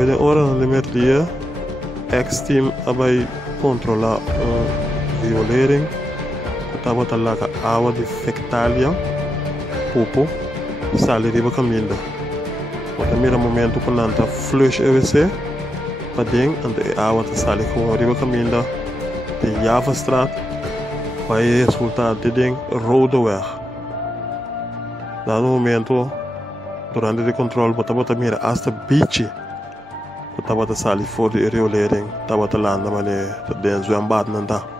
we de ora de metlia ex-team abai controla violering tava talaga água de fectalia popo sale riba caminda wata mira momento quando anta flush EWC padeng anta água ta sale com riba caminda de Java Straat vai resultar de ding Rodeweg dado momento durante de controle bota mira hasta beach bota sale for de riolering tava landa mane de zwembad nanda